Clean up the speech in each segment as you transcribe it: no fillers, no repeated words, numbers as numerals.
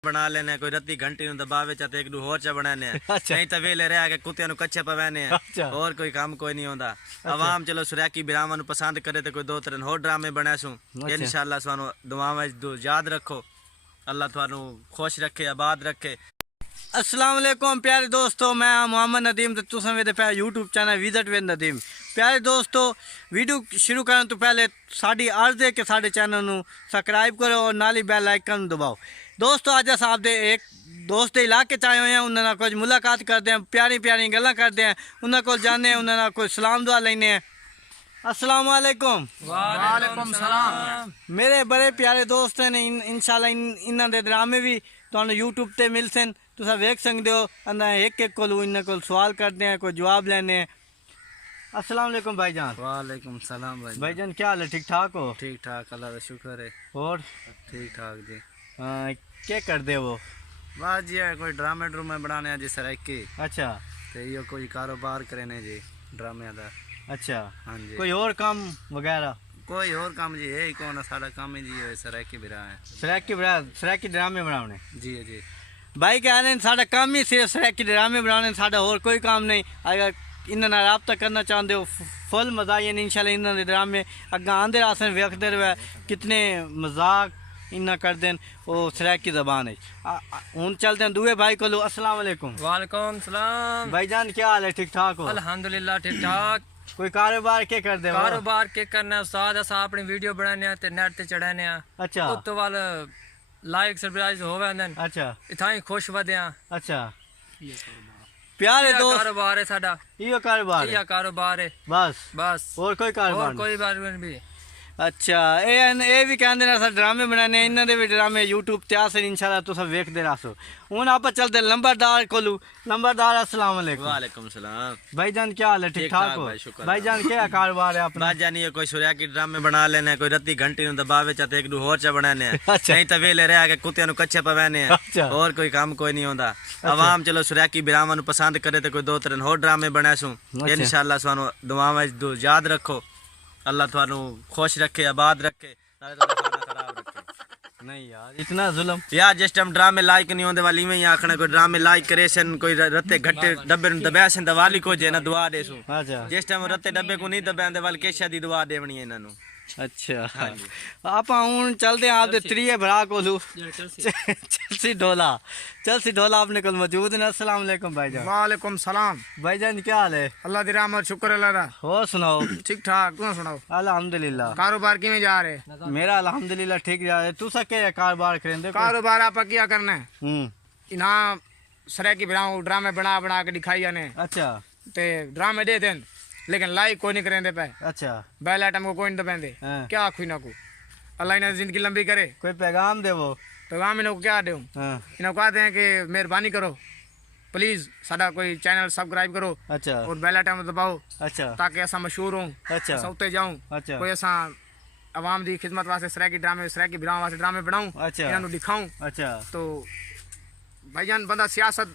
बना लेने कोई रत्ती घंटी नु दबावे चाते एक दू होर चा बनाने नहीं तो वेले रह के कुत्तियां नु कच्चे पवाने और कोई काम कोई नहीं होंदा। आवाम चलो सुरैकी बिरावां नु पसंद करे तो कोई दो तीन होर ड्रामे बनासू इंशाअल्लाह सानू दुआवां विच याद रखो। अल्लाह थानू खुश रखे आबाद रखे। अस्सलाम वालेकुम प्यारे दोस्तों, मैं मोहम्मद नदीम तो तुम मेरे पे YouTube channel visit with Nadeem. प्यारे दोस्तों, वीडियो शुरू करने तो पहले साड़ी अर्ज है कि साढ़े चैनल नू सब्सक्राइब करो और नाली बेल आइकन दबाओ। दोस्तों अज अस आपदे एक दोस्त के इलाके च आए हुए हैं, उन्होंने कुछ मुलाकात करते हैं, प्यारी प्यारी गल्लां करते हैं, उन्होंने को जाने उन्होंने कोई सलाम दुआ लेने हैं। अस्सलाम वालेकुम। वालेकुम सलाम। मेरे बड़े प्यारे दोस्त हैं, इंशाल्लाह इन्हां दे ड्रामे भी तुहानू यूट्यूब ते मिल सन, तुसा वेख सकदे हो। एक एक कोल इन्हां कोल सवाल करते हैं, कोई जवाब लेने हैं। अस्सलाम वालेकुम भाईजान। वालेकुम सलाम भाईजान क्या हाल है, ठीक ठाक हो? ठीक ठाक अल्लाह का शुक्र है। और ठीक ठाक जी। क्या कर दे वो? बस जी कोई ड्रामे ड्रूमे बनाने जी सराइकी। अच्छा ते यो कोई कारोबार करने जी ड्रामे दा। अच्छा हाँ जी। कोई और काम वगैरह? कोई और काम जी है ही कौन, सारा काम ही जी सराइकी बिरा है। सराइकी ड्रामे बनाने जी जी भाई कह रहे हैं साਡਾ काम ही सिर्फ सराइकी ड्रामे बनाने, साਡਾ और कोई काम नहीं। अगर इन्हां नाल राबता करना चाहते हो फुल मजा आई इंशाल्लाह। इन्हां दे ड्रामे अग्गा आंदे रासन वेखदे रहे कितने मजाक इन्ना कर देन वो सराइकी ज़बान है। हुन चलते हैं दूए भाई को। अस्सलाम वालेकुम। वालेकुम सलाम। भाईजान क्या हाल है, ठीक ठाक हो? अल्हम्दुलिल्लाह ठीक ठाक। कोई कारोबार के कर दे? कारोबार के करना है उस्ताद, अस अपनी वीडियो बनाने ते नेट ते चढ़ाने। अच्छा उस तो बाद लाइक सब्सक्राइब हो गए। अच्छा इथां ही खुश वधिया। अच्छा प्यारे दोस्त कारोबार है साडा, यो कारोबार है? ये कारोबार है बस बस, और कोई कारोबार और कोई बात नहीं भी। अच्छा ये भी कहते हैं सर ड्रामे बनाने, इन्हों के भी ड्रामे यूट्यूब ते आसन इंशाल्लाह तुम वेखते रहो। हूँ आप चलते लंबरदार कोलू। लंबरदार अस्सलाम वालेकुम। वालेकुम सलाम। भाईजान क्या हाल है, ठीक ठाक हो? भाईजान क्या कारोबार है अपना? भाईजान ये कोई सराइकी ड्रामे बना लेने, कोई रत्ती घंटी नु दबावे चाते एक दू होर चा बनाने नहीं तो वेले रह के कुत्तियां नु कच्चे पवाने और कोई काम कोई नहीं होंदा। आवाम चलो सराइकी बिरावां नु पसंद करे तो कोई दो तीन होर ड्रामे बनासू इंशाल्लाह सानू दुआवां विच याद रखो। अल्लाह थानू खुश रखे आबाद रखे, खराब रखे। नहीं यार इतना जुल्म यार, जिस टाइम ड्रामे लाइक नहीं होंदे वाली में ही आखना कोई ड्रामे लाइक करे सन, कोई रत्ते घट्टे डब्बे नु दबाया सन दवाली को जे ना दुआ देसू। अच्छा जिस टाइम रत्ते डब्बे को नहीं दबांदे वाल केशा दी दुआ देवनी है इन्हां नु। अच्छा आप हूँ चलते हैं आपके त्रिये भरा को चलसी ढोला अपने को मौजूद है। अस्सलाम वालेकुम भाईजान। वालेकुम सलाम। भाईजान क्या हाल है? अल्लाह दी रहमत शुक्र अल्लाह दा। हो सुनाओ? ठीक ठाक, तुम सुनाओ? अल्हम्दुलिल्लाह। कारोबार किवें जा रहे? मेरा अल्हम्दुलिल्लाह ठीक जा रहा है। तू क्या कारोबार करेंदे? कारोबार आप क्या करना है? इना सराइकी बिराओ ड्रामे बना बना के दिखाई जाने। अच्छा ते ड्रामे दे देन लेकिन लाइक कोई नहीं करेंदे पे। अच्छा बेल आइटम को कोई नहीं दबांदे। क्या आखू ना को अल्लाह इन्हें जिंदगी लंबी करे। कोई पैगाम दे? वो पैगाम इन्हें को क्या दूं? इन्हें कहते हैं कि मेहरबानी करो प्लीज साडा कोई चैनल सब्सक्राइब करो। अच्छा और बेल आइटम दबाओ। अच्छा ताकि असा मशहूर हों। अच्छा उत्ते जाऊं। अच्छा कोई असा आवाम दी खिदमत वास्ते सराइकी ड्रामे सराइकी बिरावां वास्ते ड्रामे बनाऊं। अच्छा इन्हां दिखाऊं। अच्छा तो भाईजान बंदा सियासत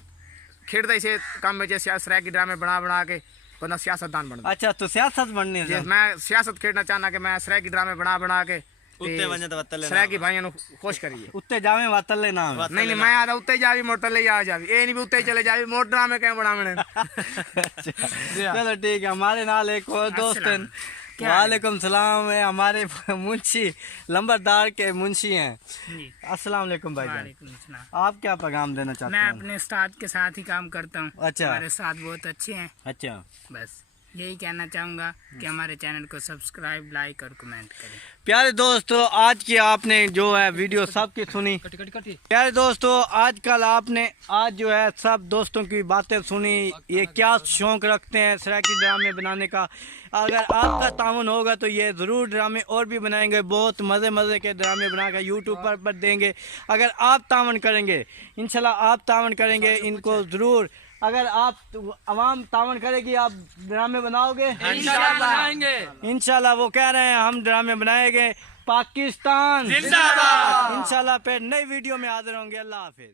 खेड़दा इसे काम में सराइकी ड्रामे बना बना के बंदा सियासतदान बनता। अच्छा तो सियासत बननी है? मैं सियासत खेलना चाहना कि मैं सराइकी ड्रामे बना बना के सराइकी भाइयों को खुश करिए। उत्ते जावे वातले ना नहीं नहीं मैं आ रहा उत्ते जावी मोटले आ जावी ए नहीं भी उत्ते चले जावी मोट ड्रामे कहीं बनावने। चलो ठीक है, हमारे नाल एक और दोस्त हैं। वालेकुम सलाम है हमारे मुंशी लंबरदार के मुंशी हैं। अस्सलाम वालेकुम भाई। आप क्या पैगाम देना चाहते हैं? मैं अपने उस्ताद के साथ ही काम करता हूँ। अच्छा हमारे उस्ताद बहुत अच्छे हैं। अच्छा बस यही कहना चाहूँगा कि हमारे चैनल को सब्सक्राइब लाइक और कमेंट करें। प्यारे दोस्तों आज की आपने जो है वीडियो सबकी सुनी। प्यारे दोस्तों आजकल आपने आज जो है सब दोस्तों की बातें सुनी, ये क्या शौक रखते हैं सराइकी ड्रामे बनाने का। अगर आपका ताउन होगा तो ये ज़रूर ड्रामे और भी बनाएंगे, बहुत मज़े के ड्रामे बनाकर यूट्यूब पर देंगे। अगर आप ताउन करेंगे इंशाल्लाह आप ताउन करेंगे इनको ज़रूर। अगर आप आवाम तावन करेगी आप ड्रामे बनाओगे इंशाल्लाह। वो कह रहे हैं हम ड्रामे बनाएंगे। पाकिस्तान जिंदाबाद। इंशाल्लाह फिर नई वीडियो में हाजिर होंगे। अल्लाह हाफिज।